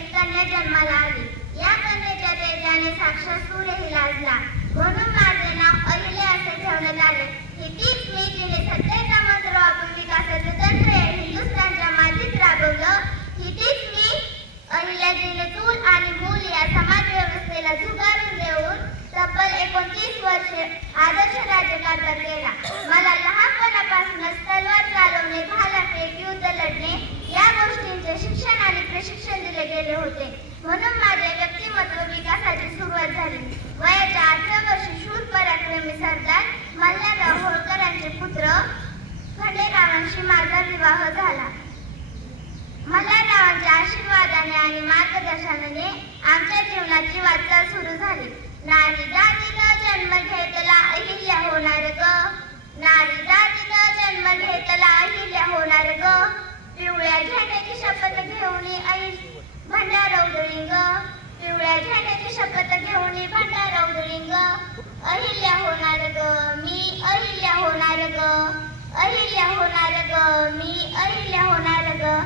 एक कन्या जन्माला आली. या कन्येच्या तेजाने साक्षात सूर्यही लाजला. म्हणून माझे नाव अहिल्या असे ठेवण्यात आले. ही तीच मी जिने सत्तेचा मंत्र वापरून विकासाचे तंत्र हिंदुस्थानच्या मातीत राबवलं. ही तीच मी अहिल्या जिने चूल आणि मूल या समाज व्यवस्थेला झुगारून देऊन तब्बल 29 वर्षे आदर्श राज्यकारभार केला. मला लहानपणापासूनच तलवार चालवणे, भाला फेक, युद्ध लढणे या गोष्टींचे शिक्षण आणि प्रशिक्षण दिले गेले होते. म्हणून माझे व्यक्तिमत्व विकासाची सुरुवात झाली. वयाच्या 8व्या वर्षी शूर पराक्रमी सरदार मल्हारराव होळकरांचे पुत्र खंडेरावांशी माझा विवाह झाला. मल्हाररावांच्या आशीर्वादाने आणि मार्गदर्शनाने आमच्या जीवनाची वाटचाल सुरू झाली. नारी जातीचा जन्म घेतला अहिल्या होणार ग. नारी जातीचा जन्म घेतला अहिल्या होणार ग. पिवळ्या झेंड्याची शपथ घेऊन भंडारा उधळीन ग. पिवळ्या झेंड्याची शपथ घेऊन भंडारा उधळीन ग. अहिल्या होणार ग मी, अहिल्या होणार ग. अहिल्या होणार ग मी, अहिल्या होणार ग.